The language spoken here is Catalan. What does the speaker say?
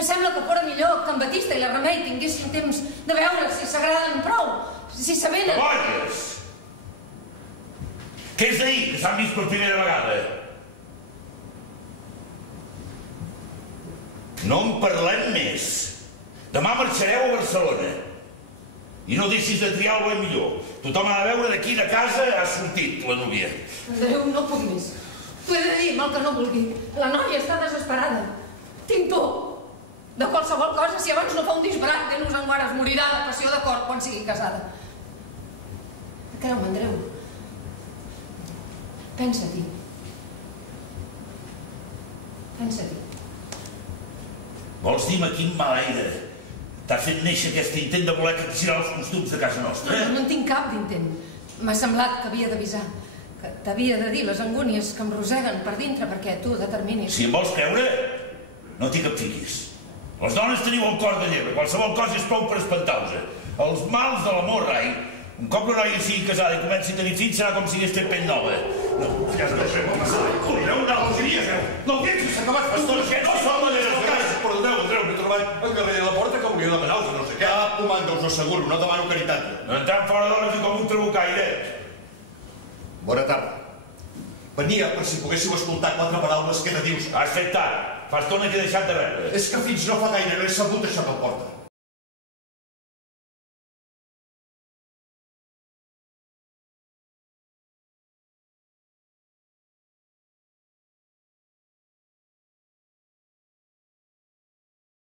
Em sembla que fora millor que en Batista i la Remei tinguessin temps de veure si s'agraden prou, si s'avenen... Cabolles! Què és d'ahir, que s'han vist per primera vegada? No en parlem més. Demà marxareu a Barcelona. I no deixis de triar el bé millor. Tothom ha de veure de quina casa ha sortit la núvia. Andreu, no puc més. T'ho he de dir, mal que no vulgui. La noia està desesperada. Tinc por. De qualsevol cosa, si abans no fa un disbarat, Déu-nos en guard, es morirà de passió de cor quan sigui casada. Creu-me, Andreu. Pensa-t'hi. Pensa-t'hi. Vols dir-me quin mal aire t'ha fet néixer aquest intent de voler capgirar els costums de casa nostra? No en tinc cap d'intent. M'ha semblat que havia d'avisar, que t'havia de dir les angúnies que em roseguen per dintre perquè tu determinis. Si em vols creure, no t'hi capfiquis. Les dones teniu el cor de llebre, qualsevol cosa és prou per espantar-vos. Els mals de l'amor, Rai, un cop la noia sigui casada i comenci a tenir fills, serà com si hagués fet pell nova. No, ja es deixem passar. Colleu una algeria, no el temps que s'ha acabat, pastor, que no són maneres de casa. Perdoneu, Andreu, m'he trobat al carrer de la porta que volia demanar-vos no sé què. Comanda, us ho asseguro, no demano caritat. No entrant fora d'hora i com un trabucaire. Bona tarda. Venia per si poguéssiu escoltar 4 paraules que te dius. Has fet tard. Fa estona que he deixat de veure. És que fins no fa gaire no he sabut això que porta.